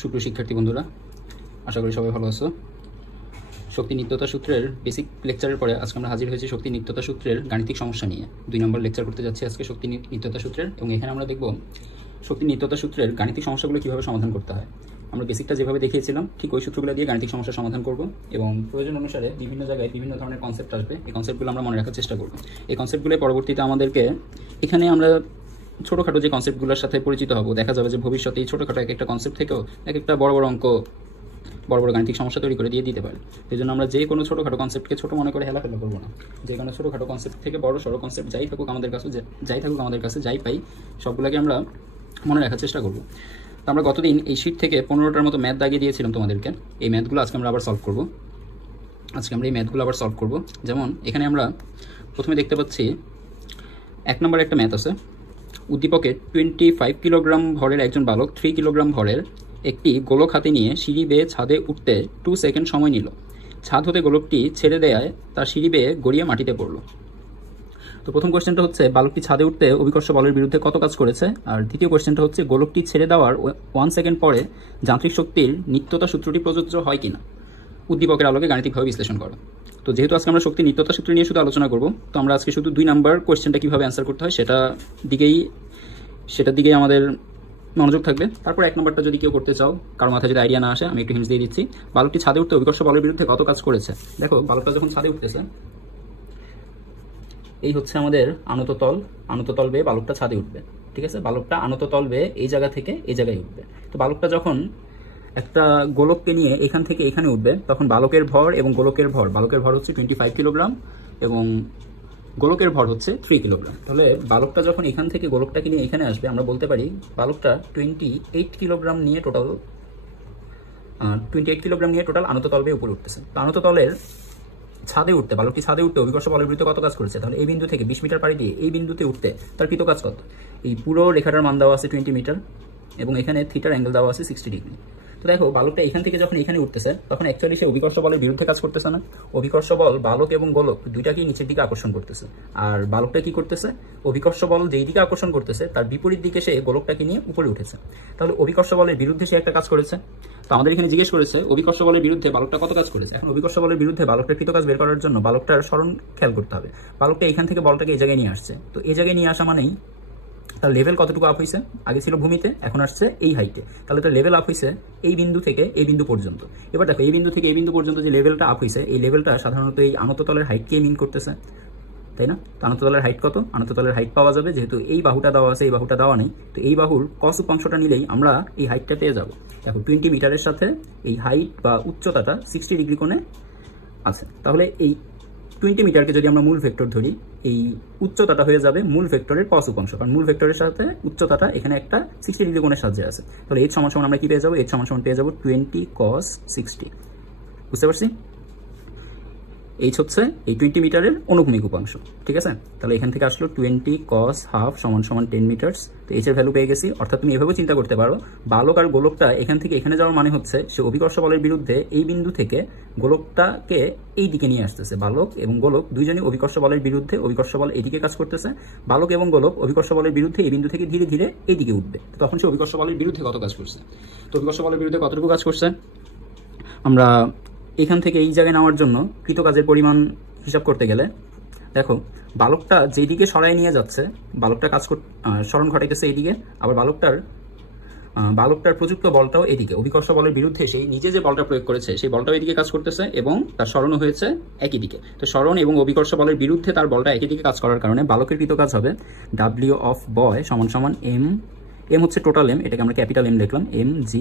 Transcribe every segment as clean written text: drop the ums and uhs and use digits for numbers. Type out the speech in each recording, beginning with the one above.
সুপ্রিয় শিক্ষার্থী বন্ধুরা, আশা করি সবাই ভালো আছো। শক্তি নিত্যতা সূত্রের বেসিক লেকচারের পরে আজকে আমরা হাজির হয়েছি শক্তি নিত্যতা সূত্রের গাণিতিক সমস্যা নিয়ে। 2 নম্বর লেকচার করতে যাচ্ছি আজকে শক্তি নিত্যতা সূত্রের, এবং এখানে আমরা দেখব শক্তি নিত্যতা সূত্রের গাণিতিক সমস্যাগুলো কীভাবে সমাধান করতে হয়। আমরা বেসিকটা যেভাবে দেখিয়েছিলাম ঠিক ওই সূত্রগুলো দিয়ে গাণিতিক সমস্যা সমাধান করব, এবং প্রয়োজন অনুসারে বিভিন্ন জায়গায় বিভিন্ন ধরনের কনসেপ্ট আসবে। এই কনসেপ্টগুলো আমরা মনে রাখার চেষ্টা করব। এই কনসেপ্টগুলো পরবর্তীতে আমাদেরকে এখানে আমরা ছোটোখাটো যে কনসেপ্টগুলোর সাথে পরিচিত হব, দেখা যাবে যে ভবিষ্যতে এই ছোটোখাটো এক একটা কনসেপ্ট থেকেও এক একটা বড় বড় অঙ্ক, বড় বড় গাণিতিক সমস্যা তৈরি করে দিতে পারে। এই জন্য আমরা যে কোনো ছোটোখাটো কনসেপ্টকে ছোটো মনে করে হেলাফেলা করবো না। যে কোনো ছোটোখাটো কনসেপ্ট থেকে বড় সড়ো কনসেপ্ট যাই থাকুক আমাদের কাছে, যাই পাই সবগুলোকে আমরা মনে রাখার চেষ্টা করবো। তো আমরা গতদিন এই শীট থেকে 15টার মতো ম্যাথ দাগিয়ে দিয়েছিলাম তোমাদেরকে। এই ম্যাথগুলো আজকে আমরা আবার সলভ করবো। যেমন এখানে আমরা প্রথমে দেখতে পাচ্ছি 1 নম্বরে একটা ম্যাথ আছে। উদ্দীপকে 25 কিলোগ্রাম ভরের একজন বালক 3 কিলোগ্রাম ভরের একটি গোলক হাতে নিয়ে সিঁড়ি বেয়ে ছাদে উঠতে 2 সেকেন্ড সময় নিল। ছাদ হতে গোলকটি ছেড়ে দেয়ায় তার সিঁড়ি বেয়ে গড়িয়ে মাটিতে পড়ল। তো প্রথম কোয়েশ্চেনটা হচ্ছে বালকটি ছাদে উঠতে অভিকর্ষ বলের বিরুদ্ধে কত কাজ করেছে, আর দ্বিতীয় কোয়েশ্চেনটা হচ্ছে গোলকটি ছেড়ে দেওয়ার 1 সেকেন্ড পরে যান্ত্রিক শক্তির নিত্যতা সূত্রটি প্রযোজ্য হয় কিনা উদ্দীপকের আলোকে গাণিতিকভাবে বিশ্লেষণ করো। তো যেহেতু আজকে আমরা শক্তি নিত্যতা সূত্র নিয়ে শুধু আলোচনা করব, তো আমরা আজকে শুধু 2 নম্বর কোয়েশ্চেনটা কীভাবে অ্যান্সার করতে হয় সেটার দিকেই আমাদের মনোযোগ থাকবে। তারপর 1 নম্বরটা যদি কেউ করতে চাও, কারো মাথায় যদি আইডিয়া না আসে, আমি একটু হিন্টস দিয়ে দিচ্ছি। বালকটি ছাদে উঠতে অভিকর্ষ বলের বিরুদ্ধে কত কাজ করেছে। দেখো, বালকটা যখন ছাদে উঠতেছে, এই হচ্ছে আমাদের আনত তল বেয়ে বালকটা ছাদে উঠবে। ঠিক আছে, বালকটা আনত তল বেয়ে এই জায়গা থেকে এই জায়গায় উঠবে। তো বালকটা যখন একটা গোলককে নিয়ে এখান থেকে এখানে উঠবে, তখন বালকের ভর এবং গোলকের ভর হচ্ছে 25 কিলোগ্রাম এবং গোলকের ভর হচ্ছে 3 কিলোগ্রাম। তাহলে বালকটা যখন এখান থেকে গোলকটাকে নিয়ে এখানে আসবে, আমরা বলতে পারি বালকটা 28 কিলোগ্রাম নিয়ে টোটাল আনত তল বেয়ে উপরে উঠতেছে। তো আনত তলের বালকটি ছাদে উঠতে অভিকর্ষ বলের বিরুদ্ধে কত কাজ করেছে। তাহলে এই বিন্দু থেকে 20 মিটার পাড়ি দিয়ে এই বিন্দুতে উঠতে তার কৃত কাজ কত। এই পুরো রেখাটার মান দেওয়া আছে 20 মিটার, এবং এখানে থিটার অ্যাঙ্গেল দেওয়া আছে 60 ডিগ্রি। তো দেখো, বালকটা এখান থেকে যখন এখানে উঠতেছে, তখন অ্যাকচুয়ালি সে অভিকর্ষ বলের বিরুদ্ধে কাজ করতেছে না। অভিকর্ষ বল বালক এবং গোলক দুইটাকেই নিচের দিকে আকর্ষণ করতেছে। আর বালকটা কি করতেছে, অভিকর্ষ বল যেই দিকে আকর্ষণ করতেছে তার বিপরীত দিকে সে গোলকটাকে নিয়ে উপরে উঠেছে। তাহলে অভিকর্ষ বলের বিরুদ্ধে সে একটা কাজ করেছে। তো আমাদের এখানে জিজ্ঞেস করেছে অভিকর্ষ বলের বিরুদ্ধে বালকটা কত কাজ করেছে। এখন অভিকর্ষ বলের বিরুদ্ধে বালকটার কৃত কাজ বের করার জন্য বালকটার স্মরণ খেয়াল করতে হবে। বালকটা এখান থেকে বলটাকে এই জায়গায় নিয়ে আসছে। তো এই জায়গায় নিয়ে আসা মানেই তার লেভেল কতটুকু আপ হয়েছে, আগে ছিল ভূমিতে, এখন আসছে এই হাইটে। তাহলে তার লেভেল আপ হয়েছে এই বিন্দু থেকে এই বিন্দু পর্যন্ত। এবার দেখো, এই বিন্দু থেকে এই বিন্দু পর্যন্ত যে লেভেলটা আপ হয়েছে, এই লেভেলটা সাধারণত এই আনততলের হাইটকে মিন করতেছে, তাই না। তো আনততলের হাইট কত, আনততলের হাইট পাওয়া যাবে যেহেতু এই বাহুটা দেওয়া আছে, এই বাহুটা দেওয়া নেই। তো এই বাহুর কস উপাংশটা নিলেই আমরা এই হাইটটা পেয়ে যাবো। দেখো, 20 মিটারের সাথে এই হাইট বা উচ্চতাটা 60 ডিগ্রি কোণে আছে। তাহলে এই 20 মিটারকে যদি আমরা মূল ভেক্টর ধরি, এই উচ্চতাটা হয়ে যাবে মূল ভেক্টরের কস উপাংশ, কারণ মূল ভেক্টরের সাথে উচ্চতাটা এখানে একটা 60 ডিগ্রি কোণের সাহায্যে আছে। তাহলে h সমান আমরা কি পেয়ে যাবো, h সমান পেয়ে যাবো 20 cos 60। বুঝতে পারছি, h হচ্ছে এই 20 মিটারের অনুভূমিক উপাংশ। ঠিক আছে, তাহলে এখান থেকে আসলো 20 cos হাফ সমান 10 মিটার্স। তো h এর ভ্যালু পেয়ে গেছি। অর্থাৎ তুমি এভাবে চিন্তা করতে পারো, বালক আর গোলকটা এখান থেকে এখানে যাওয়ার মানে হচ্ছে সে অভিকর্ষ বলের বিরুদ্ধে এই বিন্দু থেকে গোলকটাকে এই দিকে নিয়ে আসতেছে। বালক এবং গোলক দুইজনই অভিকর্ষ বলের বিরুদ্ধে, অভিকর্ষ বল এইদিকে কাজ করতেছে। বালক এবং গোলক অভিকর্ষ বলের বিরুদ্ধে এই বিন্দু থেকে ধীরে ধীরে এইদিকে উঠবে। তখন সে অভিকর্ষ বলের বিরুদ্ধে কত কাজ করছে। তো অভিকর্ষ বলের বিরুদ্ধে কতটুকু কাজ করছে, আমরা এখান থেকে এই জায়গায় নেওয়ার জন্য কৃত কাজের পরিমাণ হিসাব করতে গেলে, দেখো বালকটা যেদিকে সরাই নিয়ে যাচ্ছে, বালকটা স্মরণ ঘটাইতেছে এইদিকে, আবার বালকটার প্রযুক্ত বলটাও এদিকে। অভিকর্ষ বলের বিরুদ্ধে সেই নিজে যে বলটা প্রয়োগ করেছে সেই বলটাও এদিকে কাজ করতেছে, এবং তার স্মরণও হয়েছে একই দিকে। তো স্মরণ এবং অভিকর্ষ বলের বিরুদ্ধে তার বলটা একই দিকে কাজ করার কারণে বালকের কৃত কাজ হবে W অফ বয় সমান এম হচ্ছে টোটাল এম, এটাকে আমরা ক্যাপিটাল এম লিখলাম, mgh।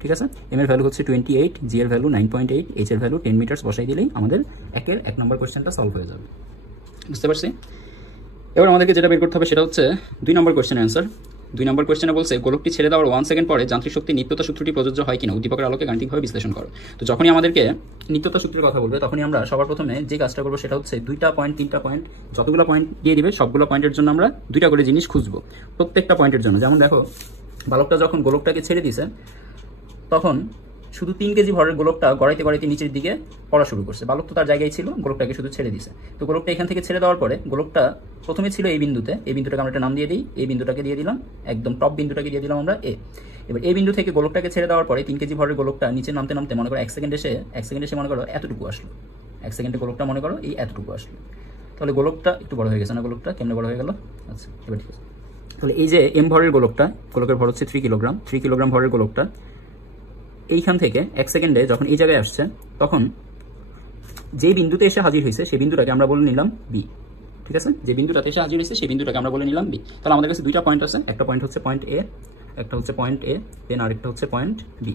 ঠিক আছে, এম এর ভ্যালু হচ্ছে 28, জি এর ভ্যালু 9.8, এইচ এর ভ্যালু 10 মিটার্স বসাই দিলেই আমাদের 1 নম্বর কোয়েশ্চেনটা সলভ হয়ে যাবে। বুঝতে পারছি। এবার আমাদেরকে যেটা বের করতে হবে সেটা হচ্ছে 2 নম্বর কোয়েশ্চেনের অ্যান্সার। 2 নম্বর কোয়েশ্চেনে বলছে গোলকটি ছেড়ে দেওয়ার 1 সেকেন্ড পরে যান্ত্রিক শক্তির নিত্যতা সূত্রটি প্রযোজ্য হয় কিনা উদ্দীপকের আলোকে গাণিতিকভাবে বিশ্লেষণ করো। তো যখনই আমাদেরকে নিত্যতা সূত্রের কথা বলবে, তখনই আমরা সবার প্রথমে যে কাজটা করবো সেটা হচ্ছে 2টা পয়েন্ট 3টা পয়েন্ট, যতগুলো পয়েন্ট দিয়ে দিবে সবগুলো পয়েন্টের জন্য আমরা 2টা করে জিনিস খুঁজবো প্রত্যেকটা পয়েন্টের জন্য। যেমন দেখো, বালকটা যখন গোলকটাকে ছেড়ে দিছে, তখন শুধু 3 কেজি ভরের গোলকটা গড়াইতে গড়াইতে নিচের দিকে পড়া শুরু করছে। বালক তো তার জায়গায় ছিল, গোলকটাকে শুধু ছেড়ে দিছে। তো গোলকটা এখান থেকে ছেড়ে দেওয়ার পরে গোলকটা প্রথমে ছিল এই বিন্দুতে, এই বিন্দুটাকে আমরা একটা নাম দিয়ে দিই, এই বিন্দুটাকে দিয়ে দিলাম, একদম টপ বিন্দুটাকে দিয়ে দিলাম আমরা এ। এবার এই বিন্দু থেকে গোলকটাকে ছেড়ে দেওয়ার পরে 3 কেজি ভরের গোলকটা নিচে নামতে নামতে মনে করো 1 সেকেন্ড এসে মনে করো এতটুকু আসলো। 1 সেকেন্ডে গোলকটা মনে করো এই এতটুকু আসলো। তাহলে গোলকটা একটু বড় হয়ে গেছে না? গোলকটা কেমনে বড় হয়ে গেল? আচ্ছা, এবার ঠিক আছে। তাহলে এই যে m ভরের গোলকটা, গোলকের ভর হচ্ছে 3 কিলোগ্রাম, 3 কিলোগ্রাম ভরের গোলকটা এইখান থেকে 1 সেকেন্ডে যখন এই জায়গায় আসছে, তখন যে বিন্দুতে এসে হাজির হয়েছে সেই বিন্দুটাকে আমরা বলে নিলাম বি। ঠিক আছে, যে বিন্দুটাতে এসে হাজির হয়েছে সেই বিন্দুটাকে আমরা বলে নিলাম বি। তাহলে আমাদের কাছে দুইটা পয়েন্ট আছে, একটা পয়েন্ট হচ্ছে পয়েন্ট এ, একটা হচ্ছে পয়েন্ট এ, দেন আরেকটা হচ্ছে পয়েন্ট বি,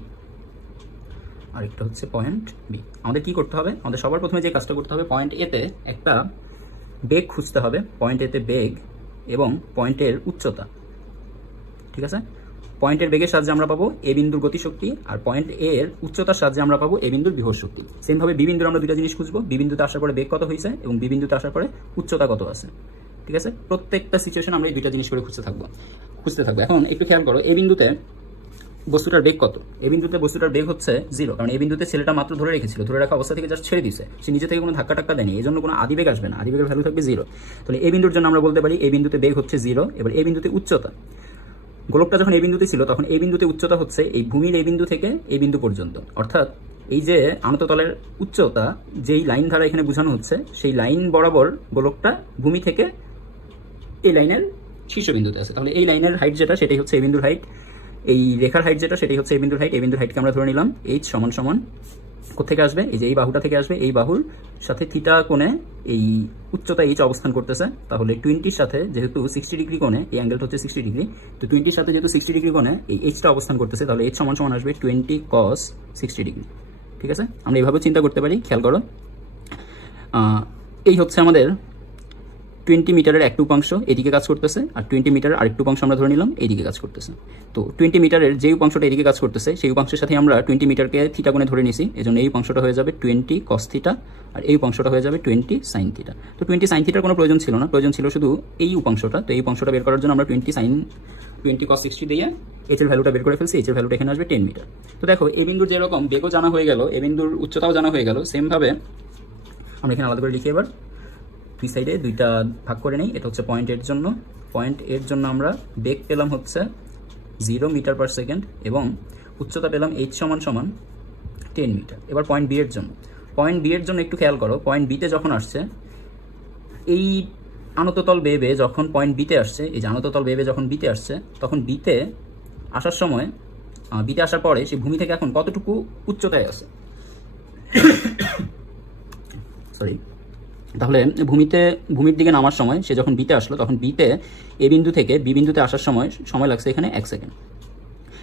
আরেকটা হচ্ছে পয়েন্ট বি। আমাদের কি করতে হবে? আমাদের সবার প্রথমে যে কাজটা করতে হবে, পয়েন্ট এতে একটা বেগ খুঁজতে হবে, পয়েন্ট এতে বেগ এবং পয়েন্টের উচ্চতা। ঠিক আছে, পয়েন্টের বেগের সাহায্যে আমরা পাবো এ বিন্দুর গতিশক্তি, আর পয়েন্ট এ এর উচ্চতার সাহায্যে আমরা পাবো এ বিন্দুর বিভব শক্তি। সেমভাবে বি বিন্দুর আমরা দুইটা জিনিস খুঁজবো, বি বিন্দুতে আসার পরে বেগ কত হয়েছে এবং বি বিন্দুতে আসার পরে উচ্চতা কত আছে। ঠিক আছে, প্রত্যেকটা সিচুয়েশন আমরা এই দুইটা জিনিস করে খুঁজতে থাকবো। এখন একটু খেয়াল করো, এই বিন্দুতে বস্তুটার বেগ কত? এই বিন্দুতে বস্তুটার বেগ হচ্ছে 0, কারণ এই বিন্দুতে ছেলেটা মাত্র ধরে রেখেছিল, ধরে রাখা অবস্থা থেকে জাস্ট ছেড়ে দিয়েছে, সে নিজে থেকে কোনো ধাক্কা টাক্কা দেয়নি, এই জন্য কোনো আদিবেগ আসবে না, আদিবেগের ভ্যালু থাকবে 0। তাহলে এই বিন্দুর জন্য আমরা বলতে পারি এই বিন্দুতে বেগ হচ্ছে 0। এবার এই বিন্দুতে উচ্চতা, গোলকটা যখন এই বিন্দুতে ছিল তখন এই বিন্দুতে উচ্চতা হচ্ছে এই ভূমির এই বিন্দু থেকে এই বিন্দু পর্যন্ত, অর্থাৎ এই যে আনততলের উচ্চতা যেই লাইন দ্বারা এখানে বোঝানো হচ্ছে সেই লাইন বরাবর গোলকটা ভূমি থেকে এই লাইনের শীর্ষবিন্দুতে আছে। তাহলে এই লাইনের হাইট যেটা সেটাই হচ্ছে এই বিন্দুর হাইট, এই রেখার হাইট যেটা সেটাই হচ্ছে এই বিন্দুর হাইট। এই বিন্দুর হাইটকে আমরা ধরে নিলাম এইচ সমান সমান কোথেকে আসবে? এই যে এই বাহুটা থেকে আসবে, এই বাহুর সাথে থিটা কোণে এই উচ্চতা এইচ অবস্থান করতেছে। তাহলে 20-র সাথে যেহেতু 60 ডিগ্রি কোণে, এই অ্যাঙ্গেলটা হচ্ছে 60 ডিগ্রি, তো 20-র সাথে যেহেতু 60 ডিগ্রি কোণে এই এইচটা অবস্থান করতেছে, তাহলে এইচ সমান সমান আসবে 20 cos 60 ডিগ্রি। ঠিক আছে, আমরা এইভাবে চিন্তা করতে পারি। খেয়াল করো, এই হচ্ছে আমাদের 20 মিটারের একটু উপাংশ এদিকে কাজ করতেছে, আর 20 মিটারের আরেকটু উপাংশ আমরা ধরে নিলাম এইদিকে কাজ করতেছে। তো 20 মিটারের যে উপাংশটা এদিকে কাজ করতেছে সেই উপাংশের সাথে আমরা 20 মিটারকে থিটা কোণে ধরে নিছি, এজন্য এই উপাংশটা হয়ে যাবে 20 cos থিটা, আর এই উপাংশটা হয়ে যাবে 20 sin থিটা। তো 20 sin থিটার কোনো প্রয়োজন ছিল না, প্রয়োজন ছিল শুধু এই উপাংশটা। তো এই উপাংশটা বের করার জন্য আমরা 20 cos 60 দিয়ে এইচ এর ভ্যালুটা বের করে ফেলছি, এইচ এর ভ্যালুটা এখানে আসবে 10 মিটার। তো দেখো, এই বিন্দুর যেরকম বেগও জানা হয়ে গেল, এই বিন্দুর উচ্চতাও জানা হয়ে গেল, সেম ভাবে আমরা এখানে আলাদা করে লিখি। এবার দুই সাইডে দুইটা ভাগ করে নেই। এটা হচ্ছে পয়েন্ট এর জন্য, পয়েন্ট এর জন্য আমরা বেগ পেলাম হচ্ছে 0 মিটার পার সেকেন্ড এবং উচ্চতা পেলাম এইচ সমান সমান 10 মিটার। এবার পয়েন্ট বি এর জন্য, পয়েন্ট বি এর জন্য একটু খেয়াল করো, পয়েন্ট বিতে যখন আসছে এই আনততল বেবে, যখন পয়েন্ট বিতে আসছে, এই যে আনততল বেবে যখন বিতে আসছে, তখন বিতে আসার সময়, বিতে আসার পরে সেই ভূমি থেকে এখন কতটুকু উচ্চতায় আছে, সরি, তাহলে ভূমির দিকে নামার সময় সে যখন বিতে আসলো, তখন বিতে এ বিন্দু থেকে বি বিন্দুতে আসার সময় লাগছে এখানে 1 সেকেন্ড।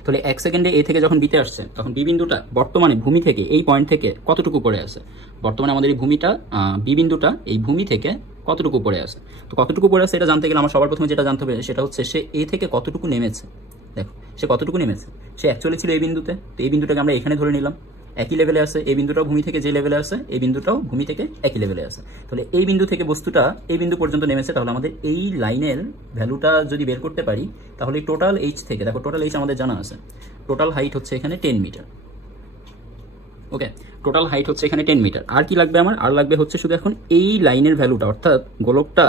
তাহলে 1 সেকেন্ডে এ থেকে যখন বিতে আসছে, তখন বি বিন্দুটা বর্তমানে ভূমি থেকে এই পয়েন্ট থেকে কতটুকু পড়ে আছে? বর্তমানে আমাদের এই ভূমিটা, বি বিন্দুটা এই ভূমি থেকে কতটুকু পড়ে আছে? তো কতটুকু পড়ে আছে এটা জানতে গেলে আমার সবার প্রথমে যেটা জানতে হবে সেটা হচ্ছে সে এ থেকে কতটুকু নেমেছে। দেখো, সে কতটুকু নেমেছে, সে অ্যাকচুয়ালি ছিল এই বিন্দুতে, তো এই বিন্দুটাকে আমরা এখানে ধরে নিলাম, একই লেভেলে আছে, এই বিন্দুটাও ভূমি থেকে যে লেভেলে আছে এই বিন্দুটাও ভূমি থেকে একই লেভেলে আছে। তাহলে এই বিন্দু থেকে বস্তুটা এই বিন্দু পর্যন্ত নেমেছে, তাহলে আমাদের এই লাইনের ভ্যালুটা যদি বের করতে পারি, তাহলে টোটাল এইচ থেকে, দেখো টোটাল এইচ আমাদের জানা আছে, টোটাল হাইট হচ্ছে এখানে 10 মিটার। ওকে, টোটাল হাইট হচ্ছে এখানে 10 মিটার। আর কি লাগবে আমার? আর লাগবে হচ্ছে শুধু এখন এই লাইনের ভ্যালুটা, অর্থাৎ গোলকটা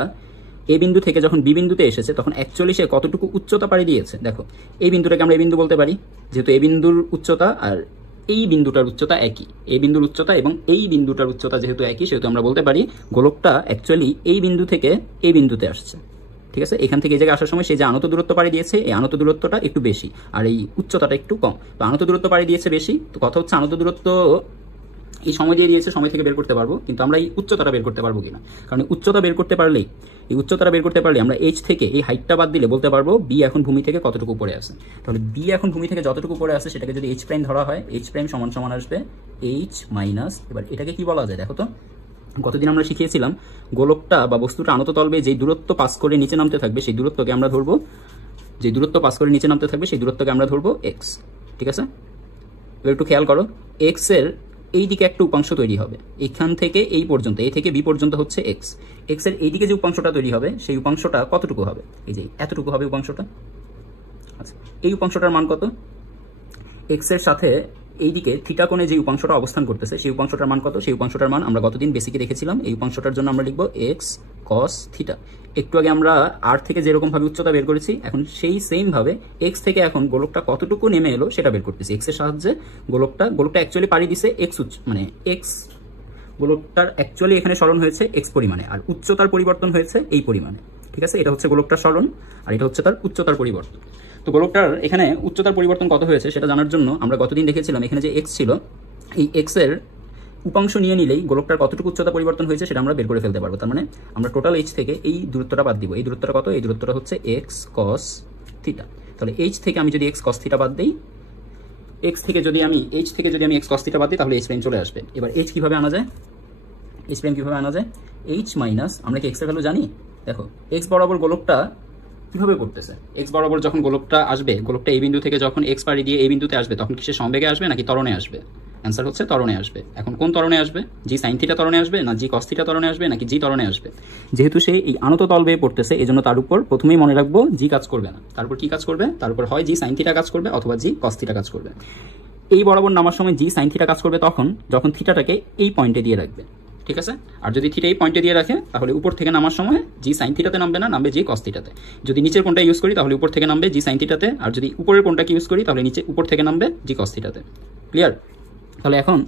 এ বিন্দু থেকে যখন বি বিন্দুতে এসেছে তখন অ্যাকচুয়ালি সে কতটুকু উচ্চতা পাড়ি দিয়েছে। দেখো, এই বিন্দুটাকে আমরা এই বিন্দু বলতে পারি, যেহেতু এই বিন্দুর উচ্চতা আর এই বিন্দুটার উচ্চতা একই, এই বিন্দুর উচ্চতা এবং এই বিন্দুটার উচ্চতা যেহেতু একই, সেহেতু আমরা বলতে পারি গোলকটা অ্যাকচুয়ালি এই বিন্দু থেকে এই বিন্দুতে আসছে। ঠিক আছে, এখান থেকে এই জায়গায় আসার সময় সে যে আনত দূরত্ব পাড়ি দিয়েছে, এই আনত দূরত্বটা একটু বেশি আর এই উচ্চতাটা একটু কম। তো আনত দূরত্ব পাড়ি দিয়েছে বেশি, তো কথা হচ্ছে আনত দূরত্ব এই সময় দিয়ে দিয়েছে, সময় থেকে বের করতে পারবো, কিন্তু আমরা এই উচ্চতাটা বের করতে পারবো কিনা। কারণ উচ্চতা বের করতে পারলে আমরা এইচ থেকে এই হাইটটা বাদ দিলে বলতে পারবো বি এখন ভূমি থেকে কতটুকু পড়ে আছে। তাহলে বি এখন ভূমি থেকে যতটুকু পড়ে আছে সেটাকে যদি এইচ প্রাইম ধরা হয়, এইচ প্রাইম সমান সমান আসবে এইচ মাইনাস, এবার এটাকে কি বলা যায় দেখো তো, গতদিন আমরা শিখিয়েছিলাম গোলকটা বা বস্তুটা আনত তলবে যেই দূরত্ব পাস করে নিচে নামতে থাকবে সেই দূরত্বকে আমরা ধরবো, যে দূরত্ব পাস করে নিচে নামতে থাকবে সেই দূরত্বকে আমরা ধরবো এক্স। ঠিক আছে, এবার একটু খেয়াল করো, এক্স এর এই দিকে একটা উপাংশ তৈরি হবে, এখান থেকে এই পর্যন্ত, এ থেকে বি পর্যন্ত হচ্ছে এক্স। এক্স এর এই দিকে যে উপাংশটা তৈরি হবে সেই উপাংশটা কতটুকু হবে? এই যে এতটুকু হবে উপাংশটা। আচ্ছা, এই উপাংশটার মান কত? এক্স এর সাথে এইদিকে থিটা কোণে যে উপাংশটা অবস্থান করতেছে সেই উপাংশটার মান কত? সেই উপাংশটার মান আমরা গতদিন বেসিকে দেখেছিলাম, এই উপাংশটার জন্য আমরা লিখবো এক্স কস থিটা। একটু আগে আমরা আর থেকে যেরকমভাবে উচ্চতা বের করেছি, এখন সেই সেমভাবে এক্স থেকে এখন গোলকটা কতটুকু নেমে এলো সেটা বের করতেছি। এক্সের সাহায্যে গোলকটা অ্যাকচুয়ালি পাড়ি দিছে এক্স মানে এক্স, গোলকটার অ্যাকচুয়ালি এখানে সরণ হয়েছে এক্স পরিমাণে, আর উচ্চতার পরিবর্তন হয়েছে এই পরিমাণে। ঠিক আছে, এটা হচ্ছে গোলকটার সরণ আর এটা হচ্ছে তার উচ্চতার পরিবর্তন। তো গোলকটার এখানে উচ্চতার পরিবর্তন কত হয়েছে সেটা জানার জন্য আমরা গতদিন দেখেছিলাম এখানে যে এক্স ছিল, এই এক্সের উপাংশ নিয়ে নিলেই গোলকটার কতটুকু উচ্চতা পরিবর্তন হয়েছে সেটা আমরা বের করে ফেলতে পারবো। তার মানে আমরা টোটাল এইচ থেকে এই দূরত্বটা বাদ দিব। এই দূরত্বটা কত? এই দূরত্বটা হচ্ছে এক্স কস থিটা। তাহলে এইচ থেকে আমি যদি এক্স কস থিটা বাদ দিই, এইচ থেকে যদি আমি এক্স কস থিটা বাদ দিই, তাহলে এইচ প্রাইম চলে আসবে। এবার এইচ কিভাবে আনা যায়? এইচ প্রাইম কিভাবে আনা যায়? এইচ মাইনাস, আমরা কি এক্স এর ভ্যালু জানি? দেখো এক্স বরাবর গোলকটা কিভাবে করতেছে। এক্স বরাবর যখন গোলকটা আসবে, গোলকটা এই বিন্দু থেকে যখন এক্স পাড়ি দিয়ে এই বিন্দুতে আসবে, তখন কি সে সমবেগে আসবে নাকি ত্বরণে আসবে? অ্যান্সার হচ্ছে ত্বরণে আসবে। এখন কোন ত্বরণে আসবে? জি সাইন থিটা ত্বরণে আসবে, না জি কস থিটা ত্বরণে আসবে, নাকি জি ত্বরণে আসবে? যেহেতু সে এই আনত তল বেয়ে পড়তেছে, এই জন্য তার উপর প্রথমেই মনে রাখবো জি কাজ করবে না। তারপর কি কাজ করবে? তার উপর হয় জি সাইন থিটা কাজ করবে অথবা জি কস থিটা কাজ করবে। এই বরাবর নামার সময় জি সাইন থিটা কাজ করবে তখন যখন থিটাটাকে এই পয়েন্টে দিয়ে রাখবে। ঠিক আছে, আর যদি থিটা এই পয়েন্টে দিয়ে রাখে তাহলে উপর থেকে নামার সময় জি সাইন থিটাতে নামবে না, নামবে জি কস থিটাতে। যদি নিচের কোণটা ইউজ করি তাহলে উপর থেকে নামবে জি সাইন থিটাতে, আর যদি উপরের কোণটাকে ইউজ করি তাহলে উপর থেকে নামবে জি কস থিটাতে। ক্লিয়ার? তাহলে এখন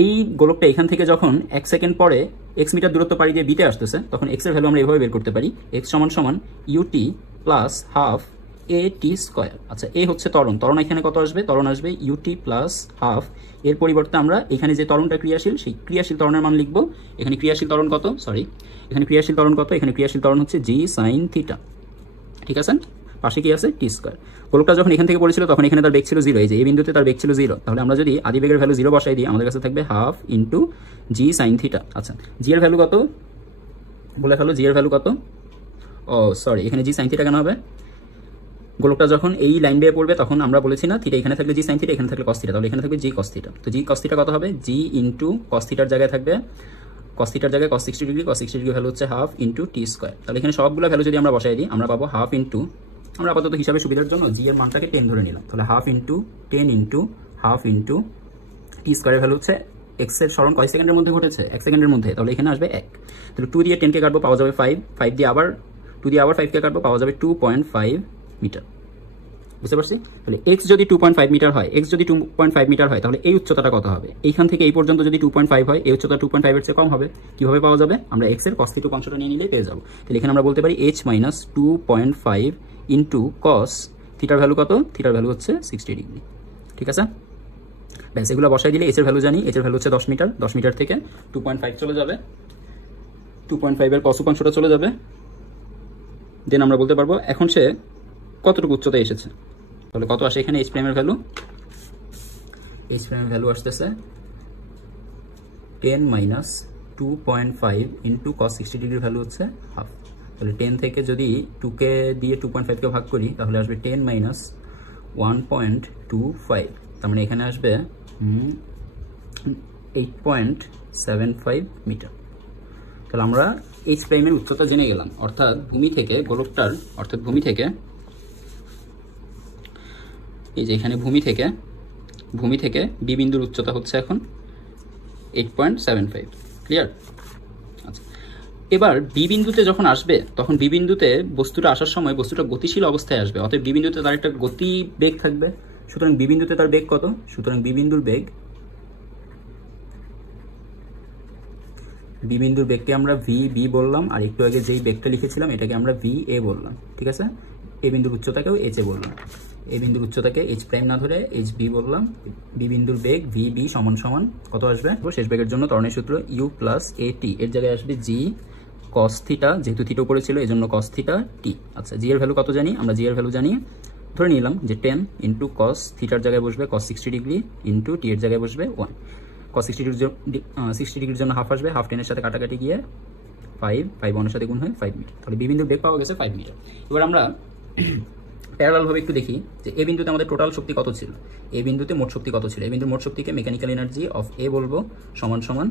এই গোলকটা এখান থেকে যখন 1 সেকেন্ড পরে এক্স মিটার দূরত্ব পাড়ি দিয়ে বিতে আসতেছে, তখন এক্স এর ভ্যালু আমরা এভাবে বের করতে পারি, এক্স সমান সমান ইউটি প্লাস হাফ এ টি স্কোয়ার। আচ্ছা, এ হচ্ছে ত্বরণ এখানে কত আসবে? ত্বরণ আসবে ইউটি প্লাস হাফ। এর পরিবর্তে আমরা এখানে যে ত্বরণটা ক্রিয়াশীল, সেই ক্রিয়াশীল ত্বরণের মান লিখবো। এখানে ক্রিয়াশীল ত্বরণ কত? এখানে ক্রিয়াশীল ত্বরণ হচ্ছে জি সাইন থিটা। ঠিক আছে, পাশে কি আছে? টি স্কোয়ার। গোলকটা যখন এখান থেকে পড়েছিল তখন এখানে তার বেগ ছিল 0, এই যে এই বিন্দুতে তার বেগ ছিল 0। তাহলে আমরা যদি আদি বেগের ভ্যালু 0 বসাই দিই, আমাদের কাছে থাকবে হাফ ইন্টু জি সাইন থিটা। আচ্ছা, জি এর ভ্যালু কত? বলে ফেলো, জি এর ভ্যালু কত? এখানে জি সাইন থিটা কেন হবে? গোলকটা যখন এই লাইন বেয়ে পড়বে তখন আমরা বলেছি না থিটা এখানে থাকলে জি সাইন থিটা, এখানে থাকলে কস থিটা, তাহলে এখানে থাকবে জি কস থিটা। তো জি কস থিটা কত হবে? জি ইন্টু কস থিটার জায়গায় থাকবে কস থিটার জায়গায় কস 60 ডিগ্রি, কস 60 ডিগ্রি ভ্যালু হচ্ছে হাফ ইন্টু টি স্কোয়ার। তাহলে এখানে সবগুলো ভ্যালু যদি আমরা বসাই দিই, আমরা পাবো হাফ ইন্টু, আমরা আপাতত হিসাবে সুবিধার জন্য জি এর মানটাকে 10 ধরে নিলাম, তাহলে half into 10 into half into T স্কোয়ারের ভ্যালু হচ্ছে এক্স এর সরণ কয় সেকেন্ডের মধ্যে ঘটেছে? 1 সেকেন্ডের মধ্যে। তাহলে এখানে আসবে 1। তাহলে 2 দিয়ে 10 কে কাটবো, পাওয়া যাবে 5, 5 দিয়ে আবার 2 দিয়ে আবার 5 কে কাটবো, পাওয়া যাবে 2.5 মিটার। বুঝতে পারছি? তাহলে এক্স যদি 2.5 মিটার হয়, তাহলে এই উচ্চতাটা কত হবে? এইখান থেকে এই পর্যন্ত যদি 2.5 হয়, এই উচ্চতা 2.5 এর চেয়ে কম হবে। কিভাবে পাওয়া যাবে? আমরা এক্স এর cos থিটা অংশটা নিয়ে নিলেই পেয়ে যাবো। তাহলে এখানে আমরা বলতে পারি h মাইনাস 2.5 ইন্টু কস থিটার ভ্যালু কত? থিটার ভ্যালু হচ্ছে 60 ডিগ্রি। ঠিক আছে, ব্যাস এগুলো বসাই দিলে এইচ এর ভ্যালু জানি, এইচ এর ভ্যালু হচ্ছে 10 মিটার। 10 মিটার থেকে 2.5 চলে যাবে, 2.5 এর cos উপাংশটা চলে যাবে। দেন আমরা বলতে পারবো এখন সে কতটুকু উচ্চতায় এসেছে। তাহলে কত আসে এখানে? এইচ প্রাইমের ভ্যালু, আসতেছে 10 মাইনাস 2.5 ইন্টু কস 60 ডিগ্রির ভ্যালু হচ্ছে হাফ। তাহলে 10 থেকে যদি 2কে দিয়ে 2.5কে ভাগ করি তাহলে আসবে 10 মাইনাস 1.25, তার মানে এখানে আসবে 8.75 মিটার। তাহলে আমরা এইচ প্রাইমের উচ্চতা জেনে গেলাম, অর্থাৎ ভূমি থেকে গোলকটার, এই যে এখানে ভূমি থেকে বি বিন্দুর উচ্চতা হচ্ছে এখন 8.75। ক্লিয়ার? আচ্ছা, এবার বি বিন্দুতে যখন আসবে তখন বি বিন্দুতে বস্তুটা আসার সময় বস্তুটা গতিশীল অবস্থায় আসবে, অতএব বি বিন্দুতে তার একটা গতি বেগ থাকবে। সুতরাং বি বিন্দুতে তার বেগ কত? সুতরাং বি বিন্দুর বেগকে আমরা ভি বি বললাম, আর একটু আগে যেই বেগটা লিখেছিলাম এটাকে আমরা ভি এ বললাম। ঠিক আছে, এ বিন্দুর উচ্চতাকেও এইচ এ বললাম, এই বিন্দুর উচ্চতাকে এইচ প্রাইম না ধরে এইচ বি বললাম। বি বিন্দুর বেগ ভি বি সমান সমান কত আসবে? শেষ বেগের জন্য ত্বরণের সূত্র ইউ প্লাস এ টি, এর জায়গায় আসবে জি কস থিটা, যেহেতু থিটা উপরে ছিল এই জন্য কস থিটা টি। আচ্ছা, জি এর ভ্যালু কত জানি? আমরা জি এর ভ্যালু জানি, ধরে নিলাম যে 10 ইন্টু কস থিটার জায়গায় বসবে কস 60 ডিগ্রি ইন্টু টি এর জায়গায় বসবে 1। কস 60 ডিগ্রির জন্য হাফ আসবে, হাফ 10 এর সাথে কাটাকাটি গিয়ে 5 1 এর সাথে গুণ হয় 5 মিটার। তাহলে বি বিন্দুর বেগ পাওয়া গেছে 5 মিটার। এবার আমরা প্যারালাল ভাবে একটু দেখি যে এ বিন্দুতে আমাদের টোটাল শক্তি কত ছিল, এ বিন্দুতে মোট শক্তি কত ছিল। এ বিন্দুর মোট শক্তিকে মেকানিক্যাল এনার্জি অফ এ বলবো সমান সমান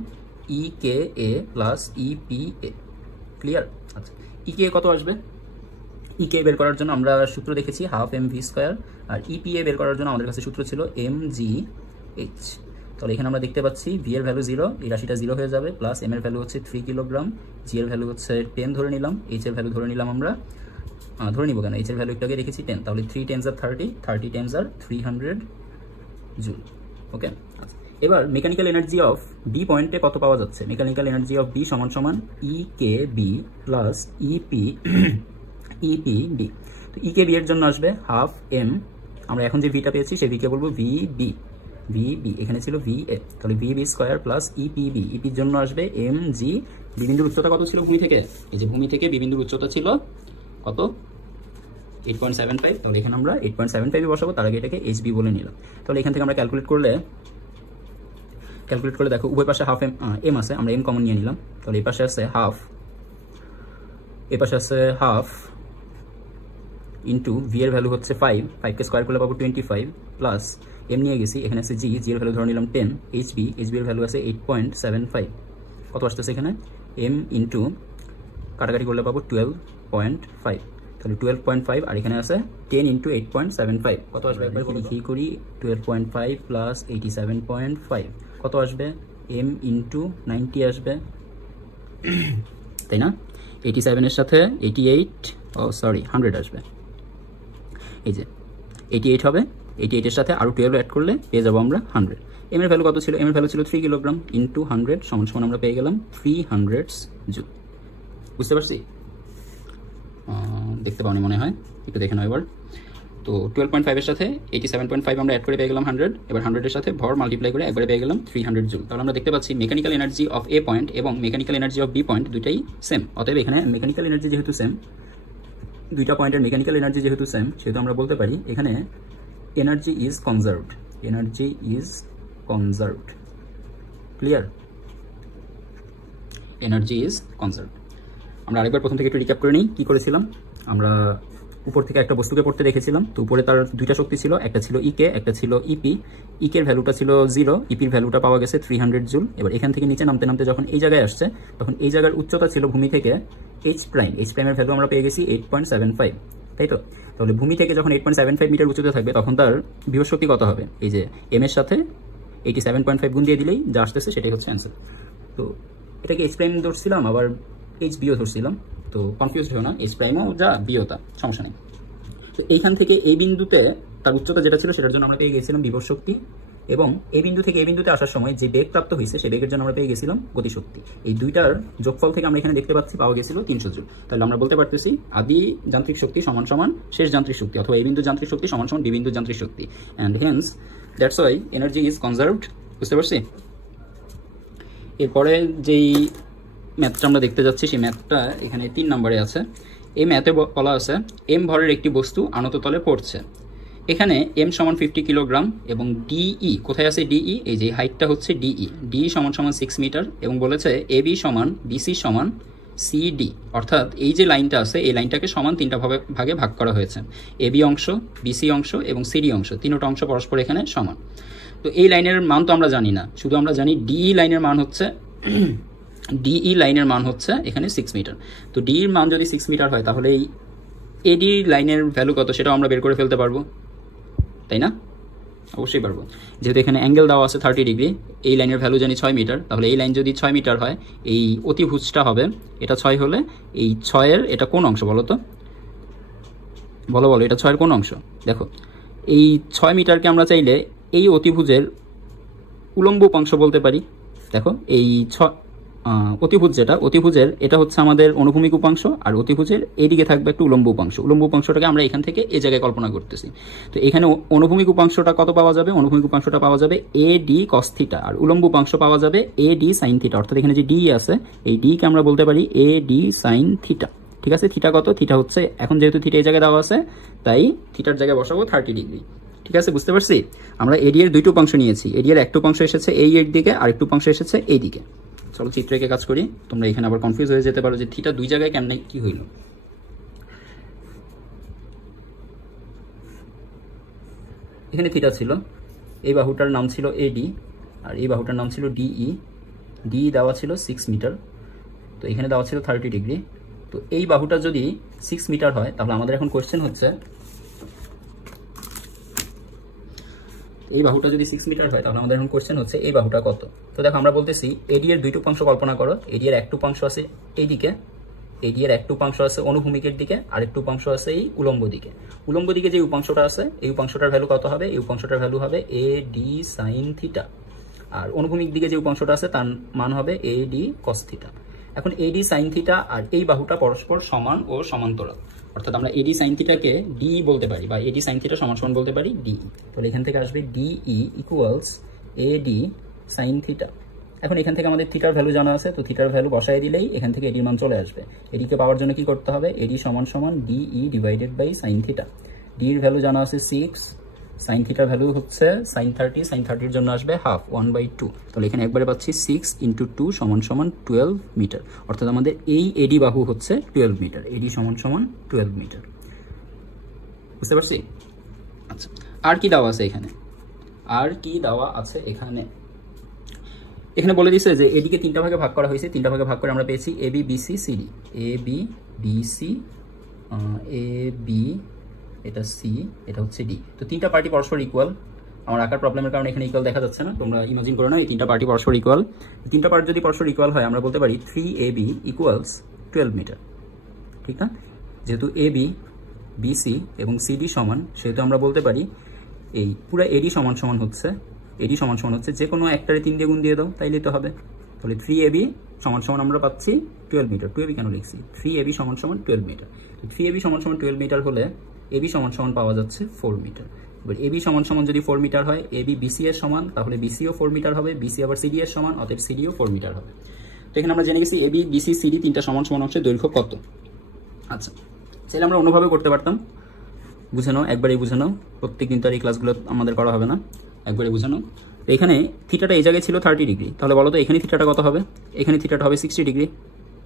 E K A plus E P A. Clear? আচ্ছা, ই কে কত আসবে? ই কে বের করার জন্য আমরা সূত্র দেখেছি হাফ এম ভি স্কোয়ার, আর ই পি এ বের করার জন্য আমাদের কাছে সূত্র ছিল এম জি এইচ। তাহলে এখানে আমরা দেখতে পাচ্ছি ভি এর ভ্যালু 0, এই রাশিটা 0 হয়ে যাবে, প্লাস এম এর ভ্যালু হচ্ছে 3 কিলোগ্রাম, জি এর ভ্যালু হচ্ছে 10 ধরে নিলাম, এইচ এর ভ্যালু ধরে নিলাম আমরা, ধরে নিব কেন, এইচ এর ভ্যালু একটু আগে রেখেছি 10, তাহলে 3 10s are 30, 30 10s are 300 joule. ওকে, এবার মেকানিক্যাল এনার্জি অফ বি পয়েন্টে কত পাওয়া যাচ্ছে? মেকানিক্যাল এনার্জি অফ বি সমান সমান E K B plus E P B. তো ই কে বি এর জন্য আসবে হাফ এম, আমরা এখন যে ভিটা পেয়েছি সেই ভিকে বলবো ভি বি, এখানে ছিল ভি এ, তাহলে ভি বি স্কোয়ার প্লাস ইপির জন্য আসবে এম জি। বি বিন্দুর উচ্চতা কত ছিল ভূমি থেকে? এই যে ভূমি থেকে বি বিন্দুর উচ্চতা ছিল কত? 8.75, তাহলে এখানে আমরা 8.75 বসাবো, তার আগে এটাকে এইচ বি বলে নিলাম। তাহলে এখান থেকে আমরা ক্যালকুলেট করলে দেখো উভয় পাশে হাফ এম আছে, আমরা এম কমন নিয়ে নিলাম, তাহলে এই পাশে আছে হাফ, এ পাশে আছে হাফ ইন্টু ভি এর ভ্যালু হচ্ছে 5, 5 কে স্কোয়ার করলে পাবো 25, প্লাস এম নিয়ে গেছি, এখানে আছে জি এর ভ্যালু ধরে নিলাম 10, এইচবি এর ভ্যালু আছে 8.75, কত আসতেছে এখানে? এম ইন্টু কাটাকাটি করলে পাবো 12.5, তাহলে 12.5, আর এখানে আছে 10 ইন্টু 8.75, কত আসবে একবার লিখি করি, 12.5 প্লাস 87.5, কত আসবে? এম ইন্টু 90 আসবে, তাই না? 87 এর সাথে 100 আসবে, এই যে 88 হবে, 88 এর সাথে আরো 12 অ্যাড করলে পেয়ে যাবো আমরা 100। এম এর ভ্যালু কত ছিল? এম এর ভ্যালু ছিল 3 কিলোগ্রাম ইন্টু 100 সমান সমান আমরা পেয়ে গেলাম 300 জুল। বুঝতে পারছি? দেখতে পাওনি মনে হয়, একটু দেখে নাও এবার। তো 12.5 এর সাথে 87.5 আমরা অ্যাড করে পেয়ে গেলাম 100, এবার 100 এর সাথে ভর মাল্টিপ্লাই করে একবারে পেয়ে গেলাম 300 জুল। তাহলে আমরা দেখতে পাচ্ছি mechanical energy of A point এবং mechanical energy of B point দুইটাই সেম। অতএব এখানে মেকানিক্যাল এনার্জি যেহেতু সেম, দুইটা পয়েন্টের মেকানিক্যাল এনার্জি যেহেতু সেম, সেহেতু আমরা বলতে পারি এখানে energy is conserved, clear? Energy is conserved. আমরা আরেকবার প্রথম থেকে একটু রিক্যাপ করে নিই কি করেছিলাম। আমরা উপর থেকে একটা বস্তুকে পড়তে দেখেছিলাম, তো উপরে তার দুইটা শক্তি ছিল, একটা ছিল ইকে, একটা ছিল ইপি। ইকের ভ্যালুটা ছিল 0, ইপির ভ্যালুটা পাওয়া গেছে 300 জুল। এবার এখান থেকে নিচে নামতে নামতে যখন এই জায়গায় আসছে, তখন এই জায়গার উচ্চতা ছিল ভূমি থেকে এইচ প্রাইমের ভ্যালু আমরা পেয়ে গেছি 8.75, তাই তো? তাহলে ভূমি থেকে যখন 8.75 মিটার উচ্চতা থাকবে, তখন তার বিভব শক্তি কত হবে? এই যে এম এর সাথে 87.5 গুণ দিয়ে দিলেই যা আসতেছে সেটাই হচ্ছে অ্যান্সার। তো এটাকে এইচ প্রাইম ধরছিলাম, আবার এইচ বিও ধরছিলাম, তো কনফিউজ হও না, এইচ প্রাইমও যা বিও তা, সমস্যা নেই। তো এইখান থেকে এই বিন্দুতে তার উচ্চতা যেটা ছিল সেটার জন্য আমরা পেয়ে গেছিলাম বিভব শক্তি, এবং এই বিন্দু থেকে এই বিন্দুতে আসার সময় যে বেগ প্রাপ্ত হয়েছে সেই বেগের জন্য আমরা পেয়ে গেছিলাম গতিশক্তি। এই দুইটার যোগফল থেকে আমরা এখানে দেখতে পাচ্ছি পাওয়া গেছিল 300 জুল। তাহলে আমরা বলতে পারতেছি আদি যান্ত্রিক শক্তি সমান সমান শেষ যান্ত্রিক শক্তি, অথবা এই বিন্দু যান্ত্রিক শক্তি সমান সমান বি বিন্দু যান্ত্রিক শক্তি, and hence that's why energy is conserved. বুঝতে পারছি? এরপরে যেই ম্যাথটা আমরা দেখতে যাচ্ছি সেই ম্যাথটা এখানে 3 নম্বরে আছে। এই ম্যাথে বলা আছে এম ভরের একটি বস্তু আনত তলে পড়ছে। এখানে এম সমান 50 কিলোগ্রাম এবং ডিই কোথায় আছে? ডিই এই যে হাইটটা হচ্ছে ডিই, ডিই সমান সমান 6 মিটার, এবং বলেছে এবি সমান বিসি সমান সিডি, অর্থাৎ এই যে লাইনটা আছে এই লাইনটাকে সমান 3টা ভাগে ভাগ করা হয়েছে। এবি অংশ, বিসি অংশ এবং সিডি অংশ, 3টা অংশ পরস্পর এখানে সমান। তো এই লাইনের মান তো আমরা জানি না, শুধু আমরা জানি ডিই লাইনের মান হচ্ছে এখানে 6 মিটার। তো ডির মান যদি 6 মিটার হয়, তাহলে এই এডি লাইনের ভ্যালু কত সেটাও আমরা বের করে ফেলতে পারবো, তাই না? অবশ্যই পারবো, যেহেতু এখানে অ্যাঙ্গেল দেওয়া আছে 30 ডিগ্রি। এই লাইনের ভ্যালু জানি 6 মিটার, তাহলে এই লাইন যদি 6 মিটার হয়, এই অতিভুজটা হবে এটা 6 হলে এই 6-এর এটা কোন অংশ বলো তো? বলো এটা 6-এর কোন অংশ? দেখো এই 6 মিটারকে আমরা চাইলে এই অতিভুজের উলম্ব অংশ বলতে পারি। দেখো এই অতিভুজের এটা হচ্ছে আমাদের অনুভূমিক উপাংশ, আর অতিভুজের এইদিকে থাকবে একটু উলম্ব উপাংশ। উলম্ব উপাংশটাকে আমরা এখান থেকে এই জায়গায় কল্পনা করতেছি। তো এখানে অনুভূমিক উপাংশটা কত পাওয়া যাবে? অনুভূমিক উপাংশটা পাওয়া যাবে এ ডি কস থিটা, আর উলম্ব উপাংশ পাওয়া যাবে এ ডি সাইন থিটা। অর্থাৎ এখানে যে ডি আছে এই ডি কে আমরা বলতে পারি এ ডি সাইন থিটা। ঠিক আছে? থিটা কত? থিটা হচ্ছে, এখন যেহেতু থিটা এই জায়গায় দেওয়া আছে তাই থিটার জায়গায় বসাবো 30 ডিগ্রি। ঠিক আছে? বুঝতে পারছি? আমরা এডি এর দুইটা উপাংশ নিয়েছি, এডি এর একটা উপাংশ এসেছে এই এর দিকে, আর একটা উপাংশ এসেছে এই দিকে। চলো চিত্রকে কাজ করি, তোমরা এখানে আবার কনফিউজ হয়ে যেতে পারো যে থিটা দুই জায়গায় কেমনে কি হইল। এখানে থিটা ছিল, এই বাহুটার নাম ছিল এডি, আর এই বাহুটার নাম ছিল ডিই। ডিই দেওয়া ছিল 6 মিটার, তো এখানে দেওয়া ছিল 30 ডিগ্রি। তো এই বাহুটা যদি 6 মিটার হয়, তাহলে আমাদের এখন কোশ্চেন হচ্ছে এই বাহুটা যদি 6 মিটার হয় তাহলে আমাদের এখন কোশ্চেন হচ্ছে এই বাহুটা কত। তো দেখো আমরা বলতেছি এডি এর দুইটুক অংশ কল্পনা করো। এডি এর একটুক অংশ আছে এইদিকে, এডি এর একটুক অংশ আছে অনুভূমিকের দিকে, আর একটুক অংশ আছে এই উলম্ব দিকে। উলম্ব দিকে যে উপাংশটা আছে এই উপাংশটার ভ্যালু কত হবে? এই উপাংশটার ভ্যালু হবে এডি সাইন থিটা। আর অনুভূমিক দিকে যে উপাংশটা আছে তার মান হবে এডি কস থিটা। এখন এডি সাইন থিটা আর এই বাহুটা পরস্পর সমান ও সমান্তরাল, অর্থাৎ আমরা এডি সাইন থিটাকে ডি বলতে পারি বা এডি সাইন থিটা সমান সমান বলতে পারি ডি। তাহলে এখান থেকে আসবে ডিই ইকুয়ালস এডি সাইন থিটা। এখন এখান থেকে আমাদের থিটার ভ্যালু জানা আছে, তো থিটার ভ্যালু বসাই দিলেই এখান থেকে এডির মান চলে আসবে। এডিকে পাওয়ার জন্য কি করতে হবে? এডি সমান সমান DE divided by sine theta. D এর ভ্যালু জানা আছে 6, সাইন থিটার ভ্যালু হচ্ছে সাইন 30, সাইন 30 জন্য আসবে হাফ 1/2। তাহলে এখানে একবারে পাচ্ছি 6 × 2 সমান সমান 12 মিটার, অর্থাৎ আমাদের এই এডি বাহু হচ্ছে 12 মিটার। এডি সমান সমান 12 মিটার। বুঝতে পারছি? আচ্ছা, আর কি দেওয়া আছে এখানে? আর কি দেওয়া আছে এখানে? এখানে বলে দিছে যে এডিকে 3টা ভাগে ভাগ করা হয়েছে। 3টা ভাগে ভাগ করে আমরা পেয়েছি AB BC CD. AB BC, AB, এটা সি, এটা হচ্ছে ডি। তো 3টা পার্টি পরস্পর ইকুয়াল। আমার আকার প্রবলেমের কারণে এখানে ইকুয়াল দেখা যাচ্ছে না, তোমরা ইমাজিন করে নাও এই 3টা পার্টি পরস্পর ইকুয়াল। 3টা পার্ট যদি পরস্পর ইকুয়াল হয় আমরা বলতে পারি 3AB ইকুয়ালস 12 মিটার। ঠিক না? যেহেতু এবি বিসি এবং সিডি সমান, সেহেতু আমরা বলতে পারি এই পুরো এডি সমান সমান হচ্ছে, এডি সমান সমান হচ্ছে যে কোনো একটারে 3 দিয়ে গুণ দিয়ে দাও তাইলেই তো হবে। তাহলে 3AB সমান সমান আমরা পাচ্ছি 12 মিটার। 2AB কেন লিখছি? 3AB সমান সমান 12 মিটার। 3AB সমান সমান 12 মিটার হলে এবি সমান সমান পাওয়া যাচ্ছে 4 মিটার। এবার এবি সমান সমান যদি 4 মিটার হয়, এবি বিসি এর সমান, তাহলে বিসিও 4 মিটার হবে, বিসি আবার সিডি এর সমান, অতএব সিডিও 4 মিটার হবে। তো এখানে আমরা জেনে গেছি এবি বিসি সিডি 3টা সমান সমান অংশের দৈর্ঘ্য কত। আচ্ছা, চাইলে আমরা অন্যভাবে করতে পারতাম। বুঝে নাও, একবারেই বুঝে নাও, প্রত্যেকদিন তো আর এই ক্লাসগুলো আমাদের করা হবে না, একবারে বুঝে নাও। এখানে থিটাটা এই জায়গায় ছিল 30 ডিগ্রি, তাহলে বলো তো এখানে থিটাটা কত হবে? এখানে থিটাটা হবে 60 ডিগ্রি,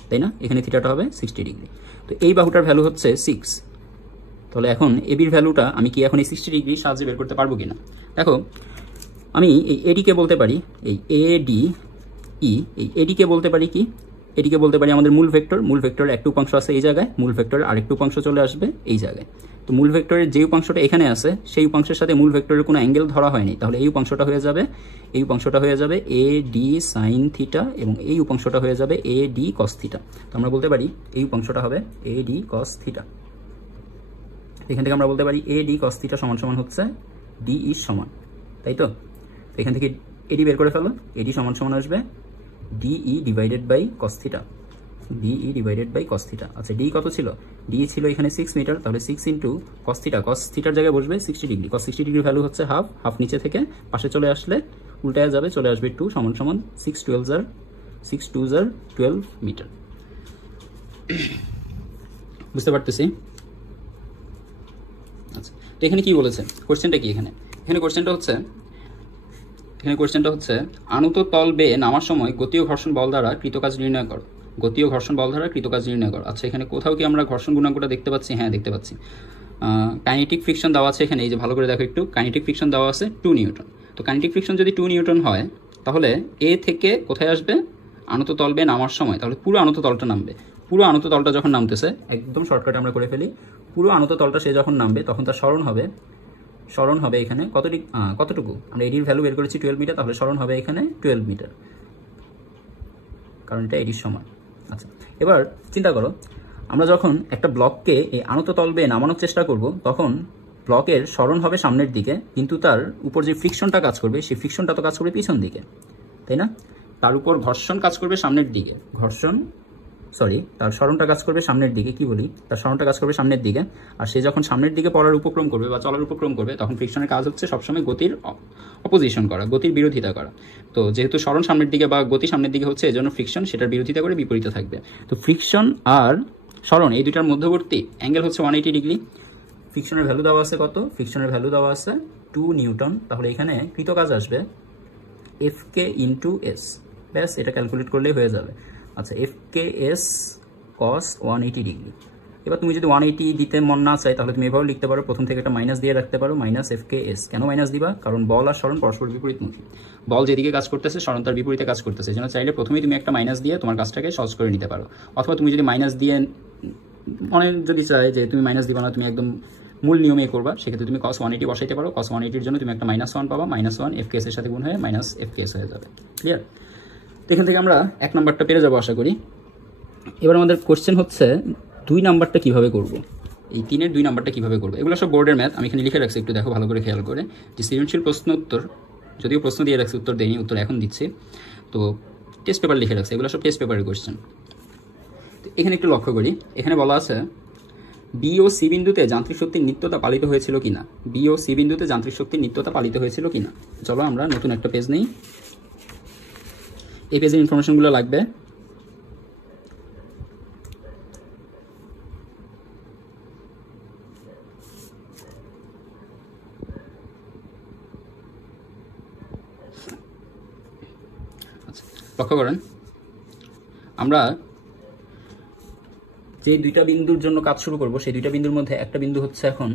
তাই না? এখানে থিটাটা হবে 60 ডিগ্রি। তো এই বাহুটার ভ্যালু হচ্ছে 6। তাহলে এখন এবির ভ্যালুটা আমি কি এখন এই 60 ডিগ্রি সাহায্যে বের করতে পারবো কিনা? দেখো, আমি এই এডিকে বলতে পারি এই এডি ই, এই এডিকে বলতে পারি কি? এডিকে বলতে পারি আমাদের মূল ভেক্টর। মূল ভেক্টরের একটু উপাংশ আছে এই জায়গায়, মূল ভেক্টরের আরেকটু উপাংশ চলে আসবে এই জায়গায়। তো মূল ভেক্টরের যে উপাংশটা এখানে আছে সেই উপাংশের সাথে মূল ভেক্টরের কোনো অ্যাঙ্গেল ধরা হয়নি, তাহলে এই উপাংশটা হয়ে যাবে, এই উপাংশটা হয়ে যাবে এ ডি সাইন থিটা এবং এই উপাংশটা হয়ে যাবে এ ডি কস থিটা। তো আমরা বলতে পারি এই উপাংশটা হবে এ ডি কস থিটা। এখান থেকে আমরা বলতে পারি এ ডি কস থিটা সমান সমান হচ্ছে ডি ই সমান, তাই তো? এখান থেকে এডি বের করে ফেলো, এডি সমান সমান আসবে DE divided by cos theta, DE divided by cos theta. আচ্ছা, ডি কত ছিল? ডি ছিল এখানে 6 মিটার, তাহলে 6 ইন্টু কস থিটা, কস থিটার জায়গায় বসবে 60 ডিগ্রি। কস 60 ডিগ্রির ভ্যালু হচ্ছে হাফ, হাফ নিচে থেকে পাশে চলে আসলে উল্টায় যাবে, চলে আসবে 2 সমান সমান 6 2 12 মিটার। বুঝতে পারতেছি? আচ্ছা, তো এখানে কি বলেছে? কোশ্চেনটা কি এখানে? এখানে কোশ্চেনটা হচ্ছে আনুত তল বেয়ে নামার সময় গতি ও ঘর্ষণ বল দ্বারা কৃতকাজ নির্ণয় করো। গতি ও ঘর্ষণ বল দ্বারা কৃতকাজ নির্ণয় করো। আচ্ছা, এখানে কোথাও কি আমরা ঘর্ষণ গুণাঙ্কটা দেখতে পাচ্ছি? হ্যাঁ, দেখতে পাচ্ছি। কাইনেটিক ফ্রিকশন দেওয়া আছে এখানে, এই যে ভালো করে দেখো একটু, কাইনেটিক ফ্রিকশন দেওয়া আছে 2 নিউটন। তো কাইনেটিক ফ্রিকশন যদি 2 নিউটন হয় তাহলে এ থেকে কোথায় আসবে? আনুত তল বেয়ে নামার সময়, তাহলে পুরো আনুত তলটা নামবে। পুরো আনুত তলটা যখন নামতেছে, একদম শর্টকাটে আমরা করে ফেলি, পুরো আনুত তলটা সে যখন নামবে তখন তার স্মরণ হবে এখানে কতটুকু? আমরা এডির ভ্যালু বের করেছি 12 মিটার, তাহলে স্মরণ হবে এখানে 12 মিটার, কারণ এটা এডির সমান। আচ্ছা, এবার চিন্তা করো, আমরা যখন একটা ব্লককে এই আনত তল বেয়ে নামানোর চেষ্টা করব তখন ব্লকের স্মরণ হবে সামনের দিকে, কিন্তু তার উপর যে ফ্রিকশনটা কাজ করবে সেই ফ্রিকশনটা তো কাজ করবে পিছন দিকে, তাই না? তার উপর ঘর্ষণ কাজ করবে সামনের দিকে, তার স্মরণটা কাজ করবে সামনের দিকে, কি বলি, তার স্মরণটা কাজ করবে সামনের দিকে। আর সে যখন সামনের দিকে পড়ার উপক্রম করবে বা চলার উপক্রম করবে তখন ফ্রিকশনের কাজ হচ্ছে সবসময় গতির অপোজিশন করা, গতির বিরোধিতা করা। তো যেহেতু স্মরণ সামনের দিকে বা গতি সামনের দিকে হচ্ছে, এজন্য ফ্রিকশন সেটার বিরোধিতা করে বিপরীতে থাকবে। তো ফ্রিকশন আর স্মরণ এই দুইটার মধ্যবর্তী অ্যাঙ্গেল হচ্ছে 180 ডিগ্রি। ফ্রিকশনের ভ্যালু দেওয়া আছে কত? ফ্রিকশনের ভ্যালু দেওয়া আছে 2 নিউটন। তাহলে এখানে কৃত কাজ আসবে FK ইন্টু এস, ব্যাস, এটা ক্যালকুলেট করলেই হয়ে যাবে। আচ্ছা, FKS cos 180 ডিগ্রি। এবার তুমি যদি 180 দিতে মন না চাই তাহলে তুমি এভাবে লিখতে পারো, প্রথম থেকে একটা মাইনাস দিয়ে রাখতে পারো, মাইনাস FKS। কেন মাইনাস দিবা? কারণ বল আর স্মরণ পরস্পর বিপরীতমুখী, বল যেদিকে কাজ করতেছে স্মরণ তার বিপরীতে কাজ করতেছে, যেন চাইলে প্রথমেই তুমি একটা মাইনাস দিয়ে তোমার কাজটাকে সহজ করে নিতে পারো। অথবা তুমি যদি মাইনাস দিয়ে, অনেক যদি চাই যে তুমি মাইনাস দিবা না, তুমি একদম মূল নিয়মে করবা, সেক্ষেত্রে তুমি cos 180 বসাইতে পারো। cos 180 জন্য তুমি একটা -1 পাবা, -1 fks এর সাথে গুণ হয়ে -fks হয়ে যাবে। ক্লিয়ার? তো এখান থেকে আমরা 1 নাম্বারটা পেরে যাবো আশা করি। এবার আমাদের কোশ্চেন হচ্ছে 2 নাম্বারটা কিভাবে করব। এই 3-এর 2 নাম্বারটা কিভাবে করবো, এগুলো সব বোর্ডের ম্যাথ, আমি এখানে লিখে রাখছি, একটু দেখো ভালো করে খেয়াল করে। যে সৃজনশীল প্রশ্ন উত্তর, যদিও প্রশ্ন দিয়ে রাখছি, উত্তর দেয়নি, উত্তর এখন দিচ্ছি। তো টেস্ট পেপার লিখে রাখছি, এগুলো সব টেস্ট পেপারের কোশ্চেন। তো এখানে একটু লক্ষ্য করি, এখানে বলা আছে বি ও সি বিন্দুতে যান্ত্রিক শক্তির নিত্যতা পালিত হয়েছিল কিনা। বি ও সি বিন্দুতে যান্ত্রিক শক্তির নিত্যতা পালিত হয়েছিল কিনা। চলো আমরা নতুন একটা পেজ নেই, এই পেজের ইনফরমেশনগুলো লাগবে। আচ্ছা, লক্ষ্য করেন, আমরা যে 2টা বিন্দুর জন্য কাজ শুরু করব, সেই 2টা বিন্দুর মধ্যে একটা বিন্দু হচ্ছে এখন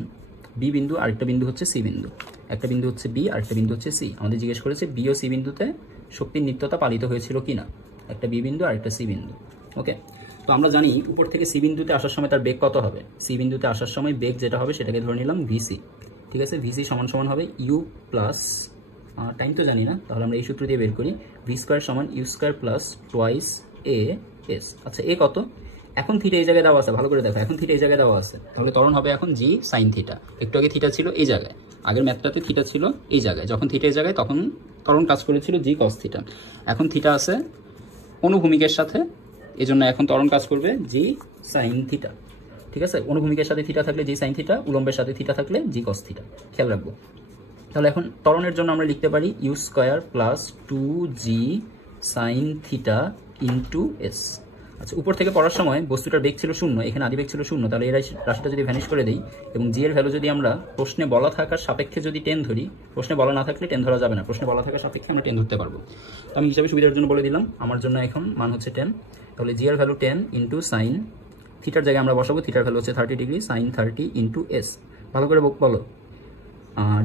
বি বিন্দু, আরেকটা বিন্দু হচ্ছে সি বিন্দু। একটা বিন্দু হচ্ছে বি, আরেকটা বিন্দু হচ্ছে সি। আমাদের জিজ্ঞেস করেছে বি ও সি বিন্দুতে শক্তির নিত্যতা পালিত হয়েছিল কিনা। একটা বি বিন্দু, আরেকটা সি বিন্দু। ওকে, তো আমরা জানি উপর থেকে সি বিন্দুতে আসার সময় তার বেগ কত হবে। সি বিন্দুতে আসার সময় বেগ যেটা হবে সেটাকে ধরে নিলাম ভিসি। ঠিক আছে, ভিসি সমান সমান হবে ইউ প্লাস, টাইম তো জানি না, তাহলে আমরা এই সূত্র দিয়ে বের করি, ভি স্কোয়ার সমান u square plus twice a s. আচ্ছা, এ কত? এখন থিটা এই জায়গায় দেওয়া আছে, ভালো করে দেখো, এখন থিটা এই জায়গায় দেওয়া আছে, তাহলে ত্বরণ হবে এখন জি সাইন থিটা। একটু আগে থিটা ছিল এই জায়গায়, আগের ম্যাথটাতে থিটা ছিল এই জায়গায়, যখন থিটা এই জায়গায় তখন ত্বরণ কাজ করেছিল জি কস থিটা। এখন থিটা আছে অনুভূমিকের সাথে, এই জন্য এখন ত্বরণ কাজ করবে জি সাইন থিটা। ঠিক আছে, অনুভূমিকের সাথে থিটা থাকলে জি সাইন থিটা, উলম্বের সাথে থিটা থাকলে জি কস থিটা, খেয়াল রাখবো। তাহলে এখন ত্বরণের জন্য আমরা লিখতে পারি u square plus 2g sine theta into s. আচ্ছা, উপর থেকে পড়ার সময় বস্তুটার বেগ ছিল 0, এখানে আদি বেগ ছিল 0, তাহলে এই রাশিটা যদি ভ্যানিশ করে দিই এবং জি এর ভ্যালু যদি আমরা প্রশ্নে বলা থাকার সাপেক্ষে যদি 10 ধরি, প্রশ্নে বলা না থাকলে 10 ধরা যাবে না, প্রশ্নে বলা থাকার সাপেক্ষে আমরা 10 ধরতে পারবো। তো আমি হিসাবে সুবিধার জন্য বলে দিলাম, আমার জন্য এখন মান হচ্ছে 10। তাহলে জি এর ভ্যালু 10 ইন্টু সাইন থিটার জায়গায় আমরা বসাবো, থিটার ভ্যালু হচ্ছে 30 ডিগ্রি, সাইন 30 ইন্টু এস। ভালো করে বলো,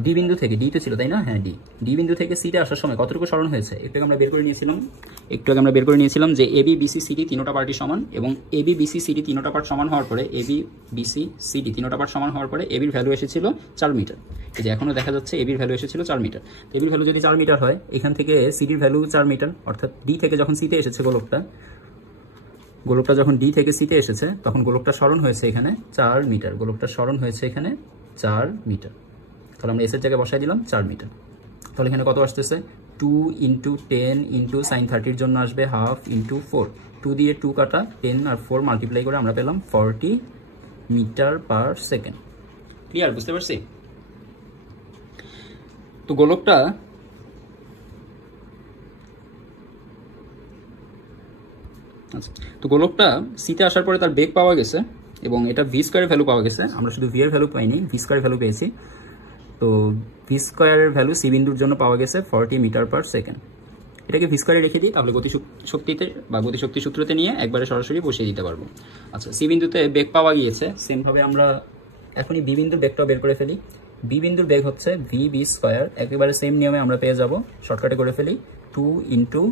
ডি বিন্দু থেকে, ডি তো ছিল তাই না, হ্যাঁ ডি বিন্দু থেকে সিতে আসার সময় কতটুকু সরণ হয়েছে একটু আগে আমরা বের করে নিয়েছিলাম, যে এবি বিসি সিডি 3টা পার্টি সমান, এবং এবি বিসি সিডি 3টা পার্ট সমান হওয়ার পরে, এবি বিসি সিডি 3টা পার্ট সমান হওয়ার পরে এবির ভ্যালু এসেছিল 4 মিটার। এই যে এখনো দেখা যাচ্ছে এবির ভ্যালু এসেছিল 4 মিটার। তো এবির ভ্যালু যদি 4 মিটার হয়, এখান থেকে সিডির ভ্যালু 4 মিটার, অর্থাৎ ডি থেকে যখন সিতে এসেছে গোলকটা যখন ডি থেকে সিতে এসেছে, তখন গোলকটা সরণ হয়েছে এখানে 4 মিটার, গোলকটা সরণ হয়েছে এখানে 4 মিটার। তাহলে আমরা এসের জায়গায় বসাই দিলাম 4 মিটার। তাহলে এখানে কত আসতেছে, 2 ইন্টু 10 ইন্টু সাইন 30 জন্য আসবে হাফ ইন্টু 4, 2 দিয়ে 2 কাটা, 10 আর 4 মাল্টিপ্লাই করে আমরা পেলাম 40 মিটার পার সেকেন্ড। ক্লিয়ার? বুঝতে পারছি? তো গোলকটা সিতে আসার পরে তার বেগ পাওয়া গেছে, এবং এটা ভি স্কোয়ারের ভ্যালু পাওয়া গেছে, আমরা শুধু ভি এর ভ্যালু পাইনি, ভি স্কোয়ারের ভ্যালু পেয়েছি। তো ভি স্কোয়ারের ভ্যালু সি বিন্দুর জন্য পাওয়া গেছে 40 মিটার পার সেকেন্ড। এটাকে ভি স্কোয়ারে রেখে দিই, তাহলে গতিশক্তিতে বা গতিশক্তি সূত্রতে নিয়ে একবারে সরাসরি বসিয়ে দিতে পারবো। আচ্ছা, সি বিন্দুতে বেগ পাওয়া গিয়েছে, সেমভাবে আমরা এখনই বি বিন্দুর বেগটাও বের করে ফেলি। বি বিন্দুর বেগ হচ্ছে ভি বি স্কোয়ার, একেবারে সেম নিয়মে আমরা পেয়ে যাব, শর্টকাটে করে ফেলি, 2 ইন্টু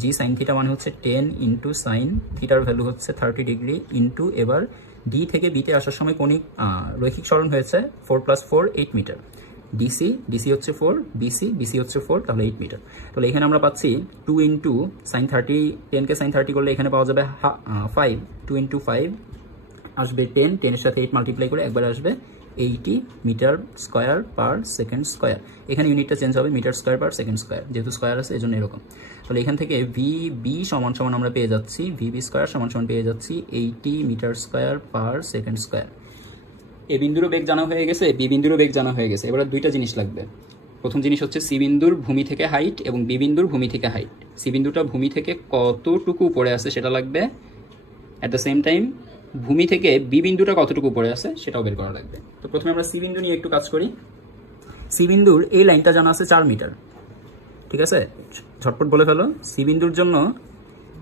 জি সাইন থিটা মানে হচ্ছে 10 ইন্টু সাইন থিটার ভ্যালু হচ্ছে 30 ডিগ্রি ইন্টু, এবার ডি থেকে বিতে আসার সময় কোণিক রৈখিক সরণ হয়েছে 4 + 4 8 মিটার, ডিসি হচ্ছে 4, বিসি হচ্ছে 4, তাহলে 8 মিটার। তাহলে এখানে আমরা পাচ্ছি 2 ইন্টু সাইন 30, 10কে সাইন 30 করলে এখানে পাওয়া যাবে 5, 2 ইন্টু 5 আসবে 10, 10 এর সাথে 8 মাল্টিপ্লাই করে একবার আসবে 80 metre square per second square. এখানে ইউনিটটা চেঞ্জ হবে, metre square per second square, যেহেতু স্কোয়ার আছে এজন্য এরকম। তাহলে এখান থেকে ভি বি সমান সমান আমরা পেয়ে যাচ্ছি, ভি বি স্কোয়ার সমান সমান পেয়ে যাচ্ছি 80 metre square per second square. A বিন্দুরও বেগ জানা হয়ে গেছে, বি বিন্দুরও বেগ জানা হয়ে গেছে। এবার দুইটা জিনিস লাগবে। প্রথম জিনিস হচ্ছে সি বিন্দুর ভূমি থেকে হাইট এবং বি বিন্দুর ভূমি থেকে হাইট। সি বিন্দুটা ভূমি থেকে কতটুকু উপরে আছে সেটা লাগবে, অ্যাট দ্য সেম টাইম ভূমি থেকে বি বিন্দুটা কতটুকু উপরে আছে সেটাও বের করা লাগবে। তো প্রথমে আমরা সি বিন্দু নিয়ে একটু কাজ করি। সি বিন্দুর এই লাইনটা জানা আছে 4 মিটার, ঠিক আছে, ঝটপট বলে ফেলো। সি বিন্দুর জন্য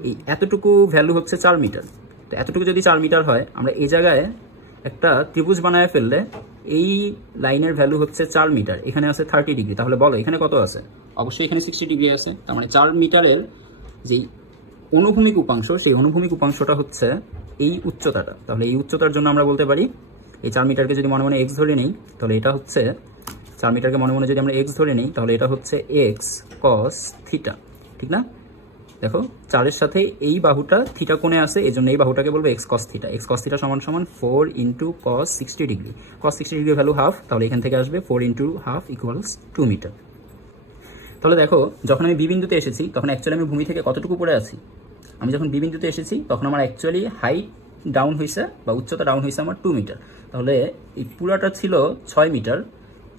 এই এতটুকু ভ্যালু হচ্ছে 4 মিটার। তো এতটুকু যদি 4 মিটার হয়, আমরা এই জায়গায় একটা ত্রিভুজ বানায় ফেললে এই লাইনের ভ্যালু হচ্ছে 4 মিটার, এখানে আছে 30 ডিগ্রি, তাহলে বলো এখানে কত আছে? অবশ্যই এখানে 60 ডিগ্রি আছে। তার মানে 4 মিটারের যেই অনুভূমিক উপাংশ, সেই অনুভূমিক উপাংশটা হচ্ছে এই উচ্চতাটা। তাহলে এই উচ্চতার জন্য আমরা বলতে পারি এই 4 মিটারকে যদি মনে মনে এক্স ধরে নিই তাহলে এটা হচ্ছে 4 মিটারকে মনে মনে যদি আমরা এক্স ধরে নিই তাহলে এটা হচ্ছে এক্স কস থিটা, ঠিক না? দেখো 4-এর সাথে এই বাহুটা থিটা কোণে আছে, এই জন্য এই বাহুটাকে বলবো x cos theta. X cos theta সমান সমান 4 ইন্টু কস 60 ডিগ্রি। কস 60 ডিগ্রি ভ্যালু হাফ, তাহলে এখান থেকে আসবে 4 ইন্টু হাফ ইকুয়ালস 2 মিটার। তাহলে দেখো যখন আমি বি বিন্দুতে এসেছি তখন অ্যাকচুয়ালি আমি ভূমি থেকে কতটুকু পড়ে আছি? আমি যখন বি বিন্দুতে এসেছি তখন আমার অ্যাকচুয়ালি হাইট ডাউন হয়েছে বা উচ্চতা ডাউন হয়েছে আমার 2 মিটার। তাহলে এই পুরাটা ছিল 6 মিটার,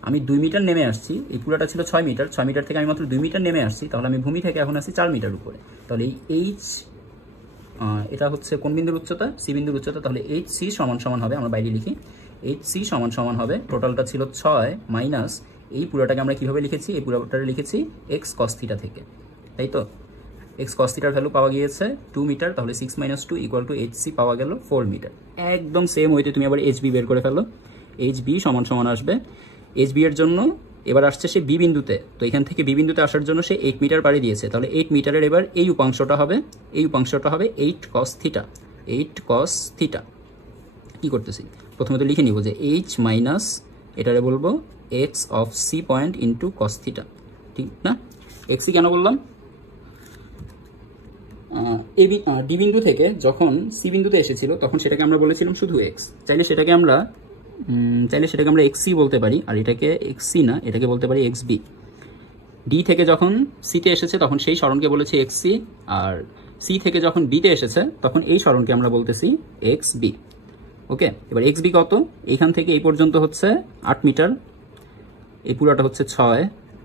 আমি 2 মিটার নেমে আসছি। এই পুরাটা ছিল 6 মিটার, 6 মিটার থেকে আমি মাত্র 2 মিটার নেমে আসছি, তাহলে আমি ভূমি থেকে এখন আসছি 4 মিটার উপরে। তাহলে এই এইচ, এটা হচ্ছে কোন বিন্দুর উচ্চতা? সি বিন্দুর উচ্চতা। তাহলে এইচ সি সমান সমান হবে, আমরা বাইরে লিখি, এইচ সি সমান সমান হবে, টোটালটা ছিল 6 মাইনাস এই পুরোটাকে আমরা কিভাবে লিখেছি? এই পুরোটা লিখেছি এক্স কস থিটা থেকে, তাই তো? এক্স কস থিটার ভ্যালু পাওয়া গিয়েছে 2 মিটার, তাহলে 6 minus 2 equal to h c পাওয়া গেল 4 মিটার। একদম সেম ওইতে তুমি আবার এইচ বি বের করে ফেলো। এইচ বি সমান সমান আসবে, এইচ বি এর জন্য এবার আসছে সে বি বিন্দুতে, তো এখান থেকে বি বিন্দুতে আসার জন্য সে 8 মিটার পাড়ি দিয়েছে, তাহলে 8 মিটারের এবার এই উপাংশটা হবে, এই উপাংশটা হবে 8 কস থিটা। 8 কস থিটা কী করতেছি? প্রথমে তো লিখে নিব যে এইচ মাইনাস এটারে বলবো x of C point into cos theta, ঠিক না? এক্সি কেন বললাম? ডি বিন্দু থেকে যখন সি বিন্দুতে এসেছিল তখন সেটাকে আমরা বলেছিলাম শুধু এক্স, চাইলে সেটাকে আমরা এক্সসি বলতে পারি, আর এটাকে এক্সসি না, এটাকে বলতে পারি এক্স বি। ডি থেকে যখন সিতে এসেছে তখন সেই সরণকে বলেছি এক্সসি, আর সি থেকে যখন বিতে এসেছে তখন এই সরণকে আমরা বলতেছি এক্স বি। ওকে, এবার এক্স বি কত? এইখান থেকে এই পর্যন্ত হচ্ছে 8 মিটার, এই পুরাটা হচ্ছে 6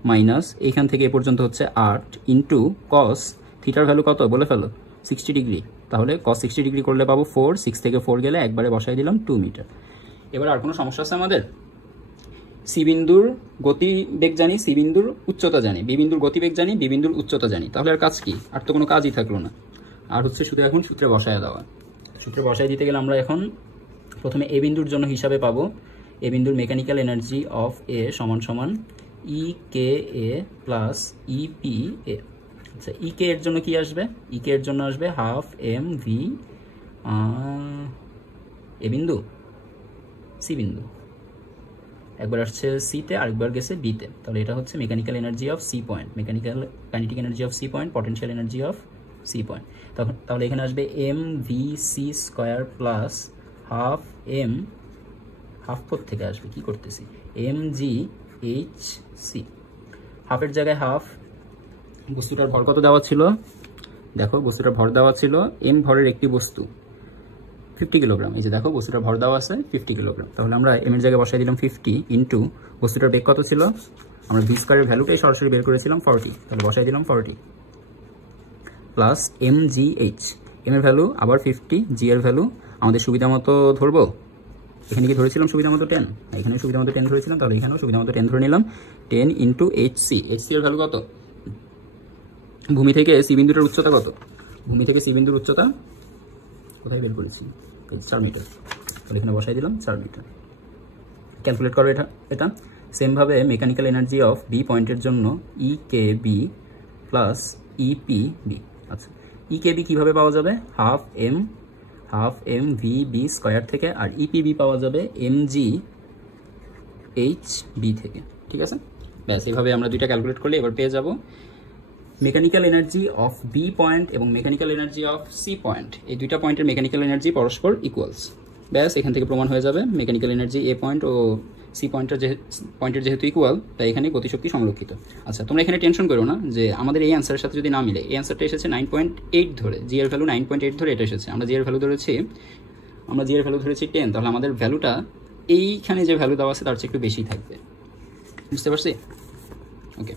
মাইনাস এইখান থেকে এই পর্যন্ত হচ্ছে 8 ইন্টু কস থিটার ভ্যালু কত বলে ফেলো? 60 ডিগ্রি। তাহলে কস 60 ডিগ্রি করলে পাবো 4, 6 থেকে 4 গেলে একবারে বসাই দিলাম 2 মিটার। এবার আর কোনো সমস্যা আছে আমাদের? সি বিন্দুর গতিবেগ জানি, সি বিন্দুর উচ্চতা জানি, বি বিন্দুর গতিবেগ জানি, বি বিন্দুর উচ্চতা জানি, তাহলে আর কাজ কি? আর তো কোনো কাজই থাকলো না, আর হচ্ছে শুধু এখন সূত্রে বসায় দেওয়া। সূত্রে বসায় দিতে গেলে আমরা এখন প্রথমে এ বিন্দুর জন্য হিসাবে পাবো এ বিন্দুর মেকানিক্যাল এনার্জি অফ এ সমান সমান E K A plus E P এ। আচ্ছা, ই কে এর জন্য কি আসবে? ই কে এর জন্য আসবে হাফ এম ভি এ বিন্দু সি বিন্দু, একবার আসছে সিতে আরেকবার গেছে বিতে, তাহলে এটা হচ্ছে mechanical energy of C point, mechanical kinetic energy of C point, potential energy of C point. তাহলে এখানে আসবে m v c square plus half m, half থেকে আসবে, কি করতেছি, এম জি এইচ সি। হাফের জায়গায় হাফ। বস্তুটার ভর কত দেওয়া ছিল? দেখো বস্তুটার ভর দেওয়া ছিল এম ভরের একটি বস্তু 50 কিলোগ্রাম। এই যে দেখো বস্তুটার ভর দেওয়া আছে 50 কিলোগ্রাম, তাহলে আমরা এম এর জায়গায় বসাই দিলাম 50 ইন্টু বস্তুটার বেগ কত ছিল? আমরা ভি স্কোয়ারের ভ্যালুটাই সরাসরি বের করেছিলাম 40, তাহলে বসাই দিলাম 40 plus m g h. M এর ভ্যালু আবার 50, জি এর ভ্যালু আমাদের সুবিধা মতো ধরবো। এখানে কি ধরেছিলাম সুবিধা মতো 10, এখানে সুবিধা মতো 10 ধরেছিলাম, তাহলে এখানেও সুবিধা মতো 10 ধরে নিলাম। 10 into h c, h c এর ভ্যালু কত? ভূমি থেকে সি বিন্দুটার উচ্চতা কত? ভূমি থেকে সি বিন্দুর উচ্চতা কোথায় বের করেছি? 4 মিটার, তাহলে এখানে বসাই দিলাম 4 মিটার। ক্যালকুলেট করো এটা সেমভাবে মেকানিক্যাল এনার্জি অফ বি পয়েন্টের জন্য E K B plus E P B. আচ্ছা, ই কে বি কীভাবে পাওয়া যাবে? Half M V B square থেকে, আর ই পি বি পাওয়া যাবে এম জি এইচ বি থেকে, ঠিক আছে? ব্যাস এইভাবে আমরা দুইটা ক্যালকুলেট করলে এবার পেয়ে যাব mechanical energy of B point এবং mechanical energy of C point, এই দুইটা পয়েন্টের মেকানিক্যাল এনার্জি পরস্পর ইকুয়ালস। ব্যাস এখান থেকে প্রমাণ হয়ে যাবে মেকানিক্যাল এনার্জি এ পয়েন্ট ও সি পয়েন্টের যেহেতু ইকুয়াল, তাই এখানে গতিশক্তি সংরক্ষিত। আচ্ছা, তোমরা এখানে টেনশন করো না যে আমাদের এই অ্যান্সারের সাথে যদি না মিলে, এই অ্যান্সারটা এসেছে 9.8 ধরে, জি এর ভ্যালু 9.8 ধরে এটা এসেছে, আমরা জি এর ভ্যালু ধরেছি 10, তাহলে আমাদের ভ্যালুটা এইখানে যে ভ্যালু দেওয়া আছে তার চেয়ে একটু বেশি থাকবে, বুঝতে পারছি? ওকে।